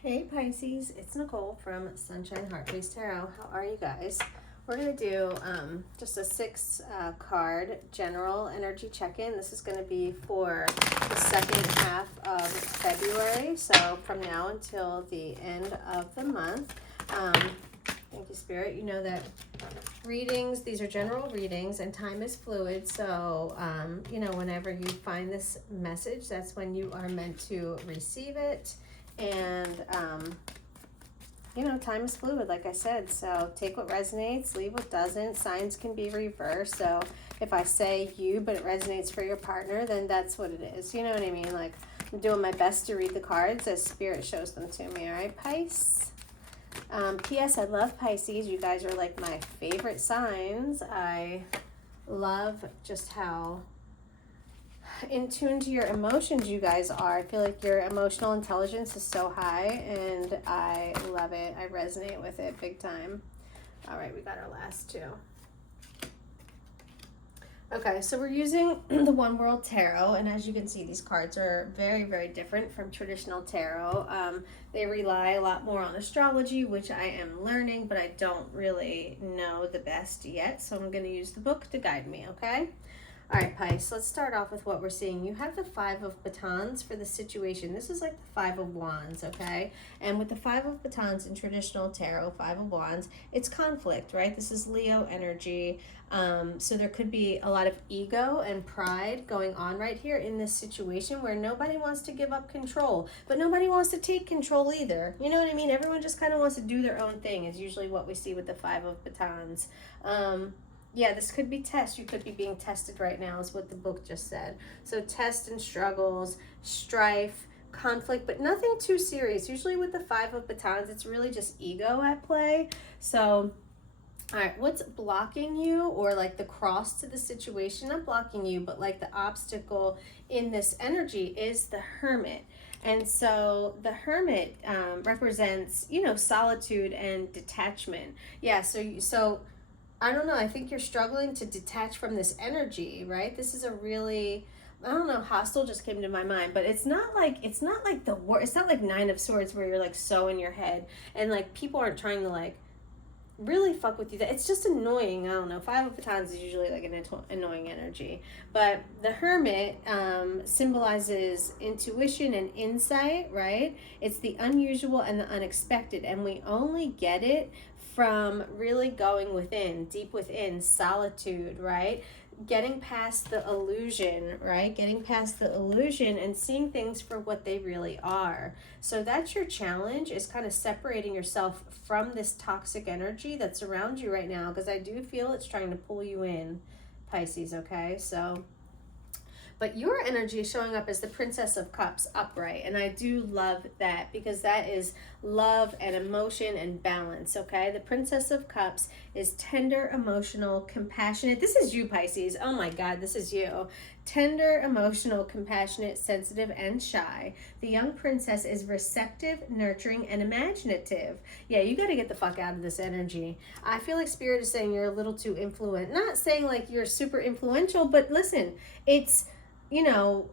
Hey Pisces, it's Nicole from Sunshine Heart-Based Tarot. How are you guys? We're going to do just a 6 card general energy check-in. This is going to be for the second half of February, so from now until the end of the month. Thank you, Spirit. You know that readings, these are general readings, and time is fluid, so you know, whenever you find this message, that's when you are meant to receive it. And you know, time is fluid, like I said, so take what resonates, leave what doesn't. Signs can be reversed, so if I say you but it resonates for your partner, then that's what it is. You know what I mean? Like, I'm doing my best to read the cards as Spirit shows them to me. All right, Pisces. P.S. I love Pisces. You guys are like my favorite signs. I love just how in tune to your emotions you guys are. I feel like your emotional intelligence is so high, and I love it. I resonate with it big time. All right, we got our last two. Okay, so we're using the One World Tarot, and as you can see, these cards are very, very different from traditional tarot. They rely a lot more on astrology, which I am learning, but I don't really know the best yet, so I'm going to use the book to guide me, okay? All right, Pisces, let's start off with what we're seeing. You have the Five of Batons for the situation. This is like the Five of Wands, okay? And with the Five of Batons in traditional tarot, Five of Wands, it's conflict, right? This is Leo energy. So there could be a lot of ego and pride going on right here in this situation where nobody wants to give up control, but nobody wants to take control either. You know what I mean? Everyone just kind of wants to do their own thing is usually what we see with the Five of Batons. Yeah, this could be test. You could be being tested right now is what the book just said. So test and struggles, strife, conflict, but nothing too serious. Usually with the Five of Batons, it's really just ego at play. So, all right, what's blocking you, or like the cross to the situation? Not blocking you, but like the obstacle in this energy is the Hermit. And so the Hermit represents, you know, solitude and detachment. Yeah, so I don't know. I think you're struggling to detach from this energy, right? This is a really, I don't know, hostile just came to my mind, but it's not like the war. It's not like Nine of Swords where you're like so in your head and like people aren't trying to like really fuck with you. It's just annoying. I don't know. Five of Batons is usually like an annoying energy, but the Hermit symbolizes intuition and insight, right? It's the unusual and the unexpected, and we only get it from really going within, deep within, solitude, right? Getting past the illusion, right? Getting past the illusion and seeing things for what they really are. So that's your challenge, is kind of separating yourself from this toxic energy that's around you right now, because I do feel it's trying to pull you in, Pisces, okay? So, but your energy is showing up as the Princess of Cups upright, and I do love that because that is love and emotion and balance, okay? The Princess of Cups is tender, emotional, compassionate. This is you, Pisces. Oh my God, this is you. Tender, emotional, compassionate, sensitive, and shy. The young princess is receptive, nurturing, and imaginative. Yeah, you got to get the fuck out of this energy. I feel like Spirit is saying you're a little too influent. Not saying like you're super influential, but listen, it's, you know,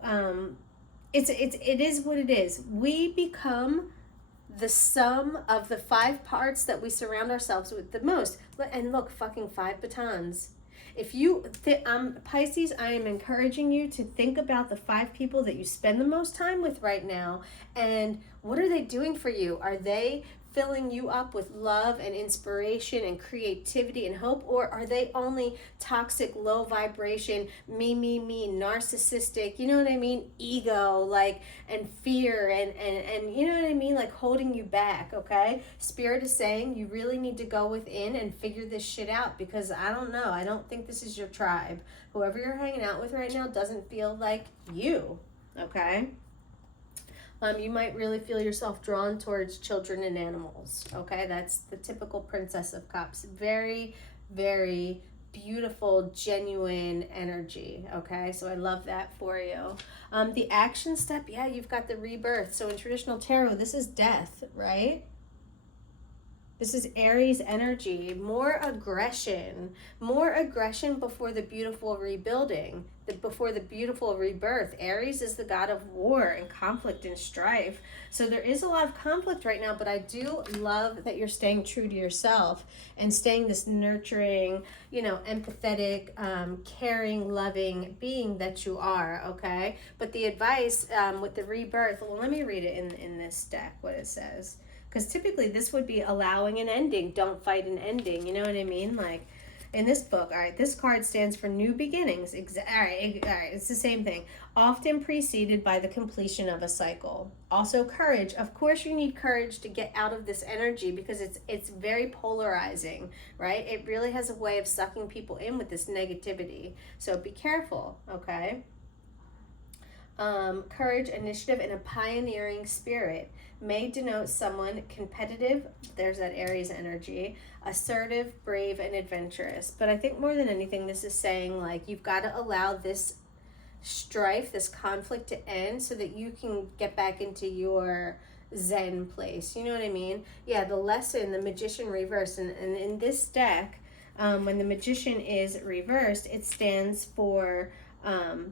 it is what it is. We become the sum of the 5 parts that we surround ourselves with the most. And look, fucking 5 batons. If you, Pisces, I am encouraging you to think about the 5 people that you spend the most time with right now, and what are they doing for you? Are they filling you up with love and inspiration and creativity and hope, or are they only toxic, low vibration, me, narcissistic, you know what I mean, ego, like, and fear, and you know what I mean, like holding you back, okay? Spirit is saying you really need to go within and figure this shit out, because I don't know, I don't think this is your tribe. Whoever you're hanging out with right now doesn't feel like you, okay? You might really feel yourself drawn towards children and animals, okay? That's the typical Princess of Cups. Very, very beautiful, genuine energy, okay? So I love that for you. The action step, yeah, you've got the rebirth. So in traditional tarot, this is death, right? This is Aries energy, more aggression before the beautiful rebuilding, before the beautiful rebirth. Aries is the god of war and conflict and strife. So there is a lot of conflict right now, but I do love that you're staying true to yourself and staying this nurturing, you know, empathetic, caring, loving being that you are, okay? But the advice with the rebirth, well, let me read it in this deck, what it says. Because typically this would be allowing an ending. Don't fight an ending. You know what I mean? Like in this book, all right, this card stands for new beginnings. All right, it's the same thing. Often preceded by the completion of a cycle. Also courage. Of course you need courage to get out of this energy because it's very polarizing, right? It really has a way of sucking people in with this negativity. So be careful, okay? Courage, initiative, and a pioneering spirit may denote someone competitive, there's that Aries energy, assertive, brave, and adventurous. But I think more than anything, this is saying like you've got to allow this strife, this conflict to end so that you can get back into your Zen place. You know what I mean? Yeah, the lesson, the Magician reversed. And in this deck, when the Magician is reversed, it stands for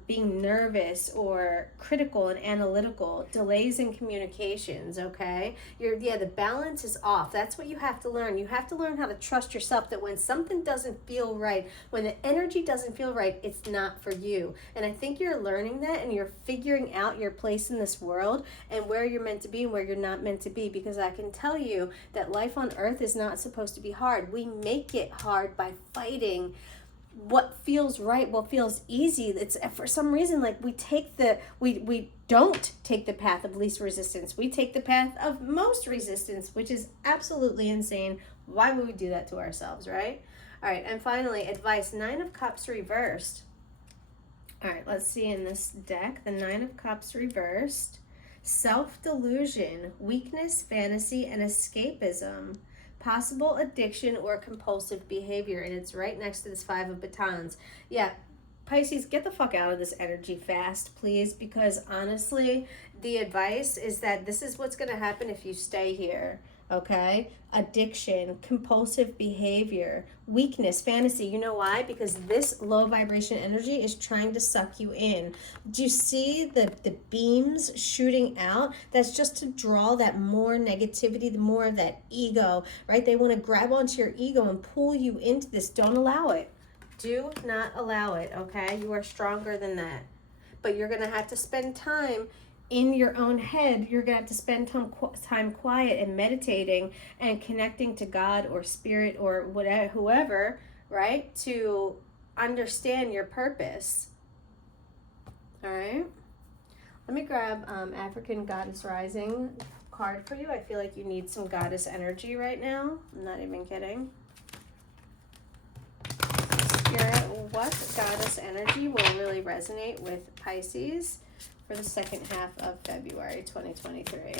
being nervous or critical and analytical, delays in communications, okay? The balance is off. That's what you have to learn. You have to learn how to trust yourself that when something doesn't feel right, when the energy doesn't feel right, it's not for you. And I think you're learning that and you're figuring out your place in this world and where you're meant to be and where you're not meant to be, because I can tell you that life on earth is not supposed to be hard. We make it hard by fighting what feels right, what feels easy. It's for some reason like we don't take the path of least resistance. We take the path of most resistance, which is absolutely insane. Why would we do that to ourselves, right? All right, and finally, advice, 9 of Cups reversed. All right, let's see in this deck, the 9 of Cups reversed. Self-delusion, weakness, fantasy, and escapism. Possible addiction or compulsive behavior, and it's right next to this 5 of batons. Yeah, Pisces, get the fuck out of this energy fast, please, because honestly, the advice is that this is what's going to happen if you stay here, okay? Addiction, compulsive behavior, weakness, fantasy. You know why? Because this low vibration energy is trying to suck you in. Do you see the beams shooting out? That's just to draw that more negativity, the more of that ego, right? They want to grab onto your ego and pull you into this. Don't allow it. Do not allow it, okay? You are stronger than that. But you're going to have to spend time in your own head. You're going to have to spend time quiet and meditating and connecting to God or spirit or whatever, whoever, right? To understand your purpose. All right? Let me grab African Goddess Rising card for you. I feel like you need some goddess energy right now. I'm not even kidding. Spirit, what goddess energy will really resonate with Pisces for the second half of February 2023?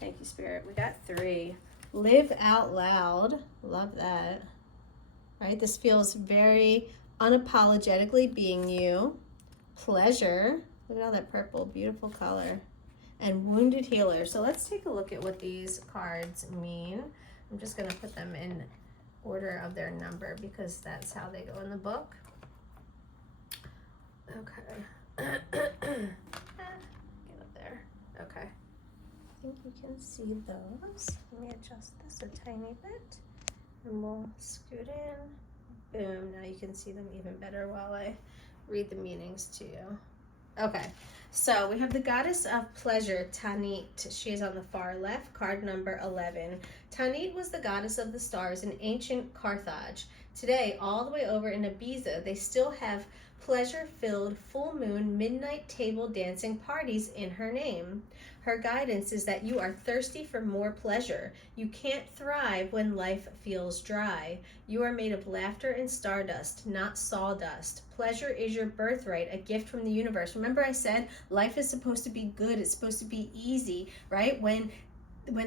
Thank you, Spirit. We got 3. Live out loud. Love that. Right? This feels very unapologetically being you. Pleasure. Look at all that purple. Beautiful color. And wounded healer. So let's take a look at what these cards mean. I'm just going to put them in order of their number because that's how they go in the book. Okay. Get up there. Okay. I think you can see those. Let me adjust this a tiny bit and we'll scoot in. Boom. Now you can see them even better while I read the meanings to you. Okay. So we have the goddess of pleasure, Tanit. She is on the far left, card number 11. Tanit was the goddess of the stars in ancient Carthage. Today, all the way over in Ibiza, they still have pleasure-filled full moon midnight table dancing parties in her name. Her guidance is that you are thirsty for more pleasure. You can't thrive when life feels dry. You are made of laughter and stardust, not sawdust. Pleasure is your birthright, a gift from the universe. Remember I said life is supposed to be good. It's supposed to be easy, right? When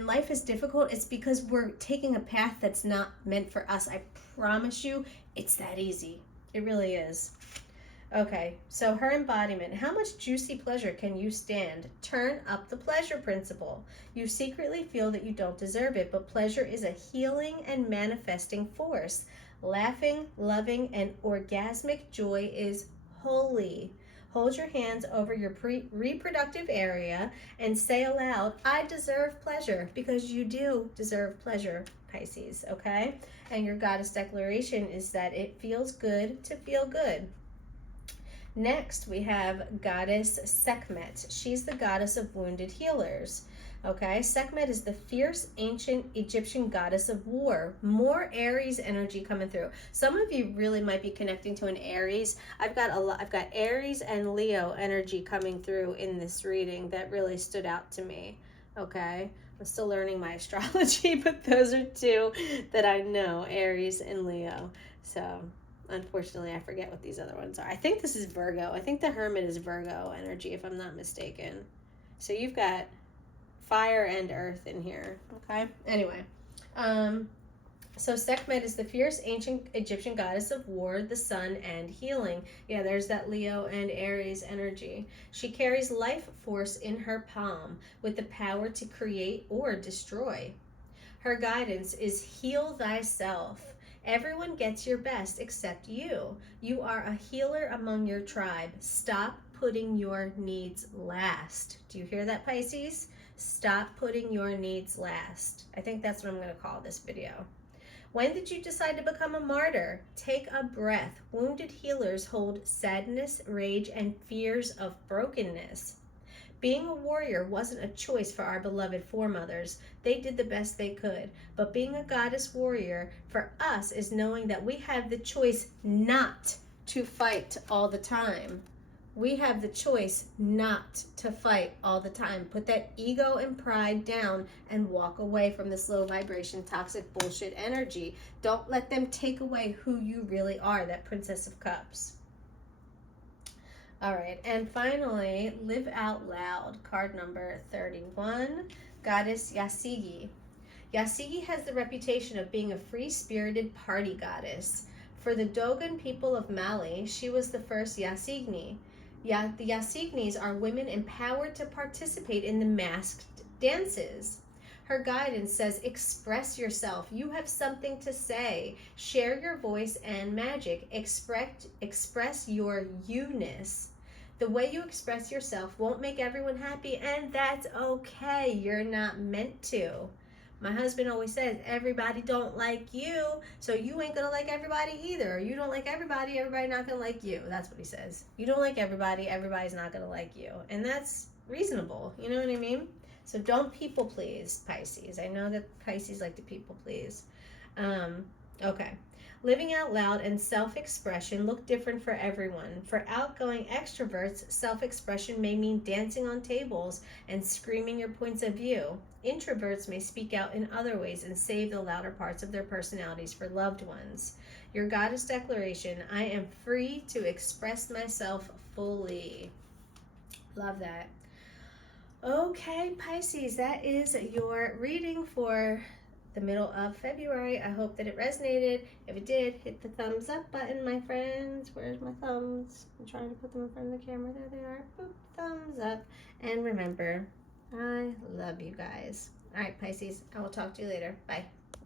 life is difficult, it's because we're taking a path that's not meant for us. I promise you, it's that easy. It really is. Okay, so her embodiment. How much juicy pleasure can you stand? Turn up the pleasure principle. You secretly feel that you don't deserve it, but pleasure is a healing and manifesting force. Laughing, loving, and orgasmic joy is holy. Hold your hands over your reproductive area and say aloud, I deserve pleasure, because you do deserve pleasure, Pisces, okay? And your goddess declaration is that it feels good to feel good. Next, we have Goddess Sekhmet. She's the goddess of wounded healers. Okay, Sekhmet is the fierce ancient Egyptian goddess of war. More Aries energy coming through. Some of you really might be connecting to an Aries. I've got Aries and Leo energy coming through in this reading that really stood out to me. Okay, I'm still learning my astrology, but those are two that I know, Aries and Leo. So unfortunately, I forget what these other ones are. I think this is Virgo. I think the Hermit is Virgo energy, if I'm not mistaken. So you've got fire and earth in here. Okay. Anyway, so Sekhmet is the fierce ancient Egyptian goddess of war, the sun, and healing. Yeah, there's that Leo and Aries energy. She carries life force in her palm with the power to create or destroy. Her guidance is heal thyself. Everyone gets your best except you. You are a healer among your tribe. Stop putting your needs last. Do you hear that, Pisces? Stop putting your needs last. I think that's what I'm going to call this video. When did you decide to become a martyr? Take a breath. Wounded healers hold sadness, rage, and fears of brokenness. Being a warrior wasn't a choice for our beloved foremothers. They did the best they could. But being a goddess warrior for us is knowing that we have the choice not to fight all the time. We have the choice not to fight all the time. Put that ego and pride down and walk away from this low vibration, toxic bullshit energy. Don't let them take away who you really are, that Princess of Cups. All right, and finally, Live Out Loud, card number 31, Goddess Yasigi. Yasigi has the reputation of being a free-spirited party goddess. For the Dogon people of Mali, she was the first Yasigni. The Yasignis are women empowered to participate in the masked dances. Her guidance says, express yourself. You have something to say. Share your voice and magic. Express your you-ness. The way you express yourself won't make everyone happy, and that's okay. You're not meant to. My husband always says, everybody don't like you, so you ain't gonna like everybody either. You don't like everybody not gonna like you. That's what he says. You don't like everybody, everybody's not gonna like you. And that's reasonable, you know what I mean? So don't people please, Pisces. I know that Pisces like to people please. Okay. Living out loud and self-expression look different for everyone. For outgoing extroverts, self-expression may mean dancing on tables and screaming your points of view. Introverts may speak out in other ways and save the louder parts of their personalities for loved ones. Your goddess declaration, I am free to express myself fully. Love that. Okay, Pisces, that is your reading for the middle of February. I hope that it resonated. If it did, hit the thumbs up button, my friends. Where's my thumbs? I'm trying to put them in front of the camera. There they are. Boop, thumbs up. And remember, I love you guys. All right, Pisces, I will talk to you later. Bye.